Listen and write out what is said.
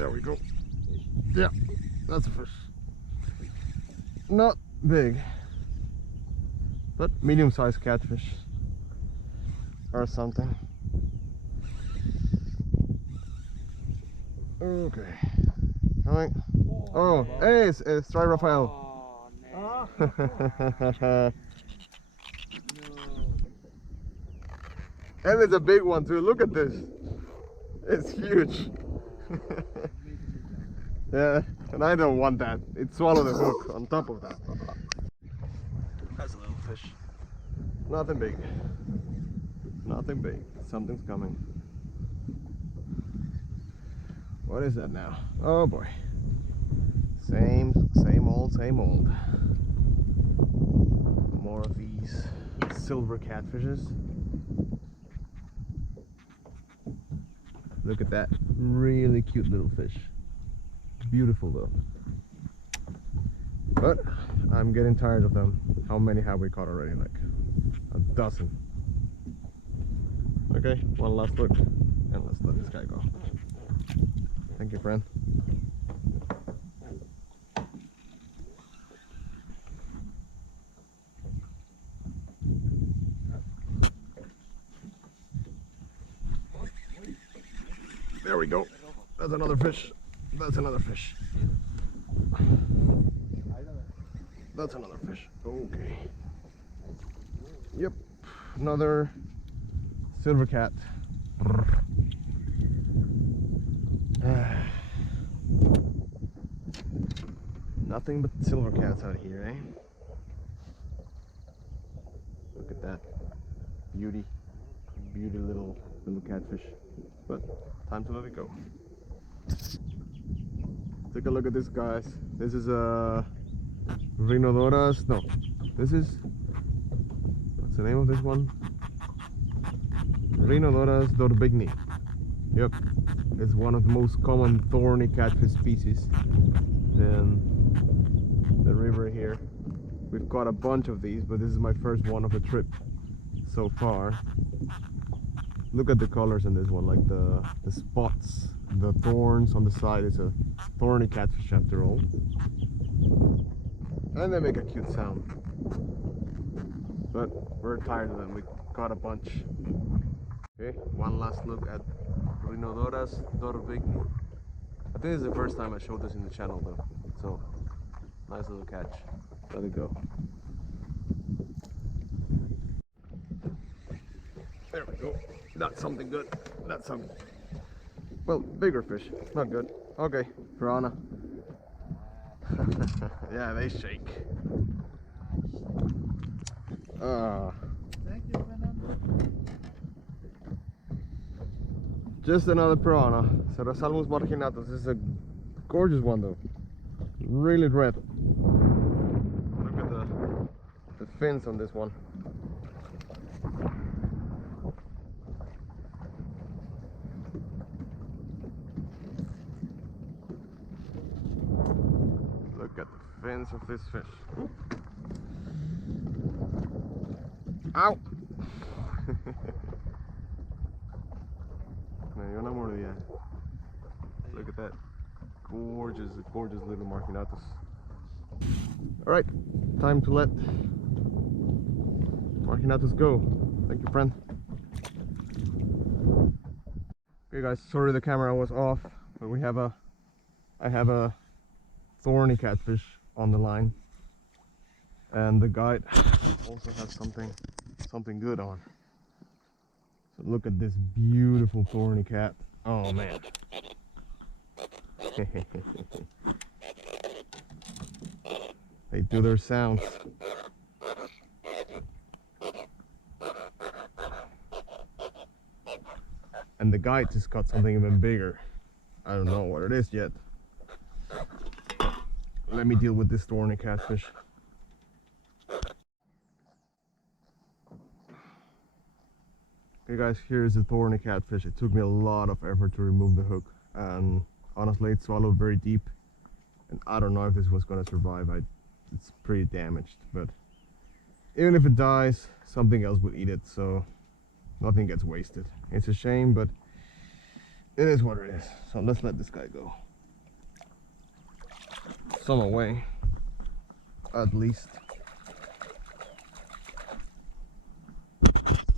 There we go. Yeah, that's a fish. Not big, but medium-sized catfish or something. Okay. Coming. Oh, hey, it's try Raphael. Oh, no. And it's a big one too. Look at this. It's huge. Yeah, and I don't want that. It swallowed the hook on top of that. That's a little fish. Nothing big. Nothing big. Something's coming. What is that now? Oh boy. Same old, same old. More of these silver catfishes. Look at that. Really cute little fish. Beautiful though. But I'm getting tired of them. How many have we caught already? Like a dozen. Okay, one last look and let's let this guy go. Thank you, friend. There we go. That's another fish. That's another fish. That's another fish. Okay. Yep. Another silver cat. Nothing but silver cats out here, eh? Look at that. Beauty. Beauty little catfish. But time to let it go. Take a look at this, guys. This is a Pterodoras. No, this is, what's the name of this one? Granulated dorbigni. Yep, it's one of the most common thorny catfish species in the river here. We've caught a bunch of these, but this is my first one of the trip so far. Look at the colors in this one, like the spots, the thorns on the side. It's a thorny catfish after all. And they make a cute sound. But we're tired of them. We caught a bunch. Okay, one last look at Pterodoras dorbigni. I think this is the first time I showed this in the channel though. So, nice little catch. Let it go. There we go. That's something good. That's some, well, bigger fish. Not good. Okay, piranha. Yeah, they shake. Thank you, Fernando. Just another piranha. Serrasalmus marginatus. This is a gorgeous one though. Really red. Look at the fins on this one. Look at the fins of this fish. Ow! Me dio una mordida. Look at that. Gorgeous, gorgeous little marginatus. Alright, time to let marginatus go. Thank you, friend. Okay guys, sorry the camera was off, but I have a thorny catfish on the line, and the guide also has something good on. So look at this beautiful thorny cat. Oh man. They do their sounds. And the guide just got something even bigger. I don't know what it is yet. Let me deal with this thorny catfish. Okay guys, here's the thorny catfish. It took me a lot of effort to remove the hook, and honestly it swallowed very deep, and I don't know if this was gonna survive. It's pretty damaged, but even if it dies, something else will eat it, so nothing gets wasted. It's a shame, but it is what it is. So let's let this guy go. some away, at least.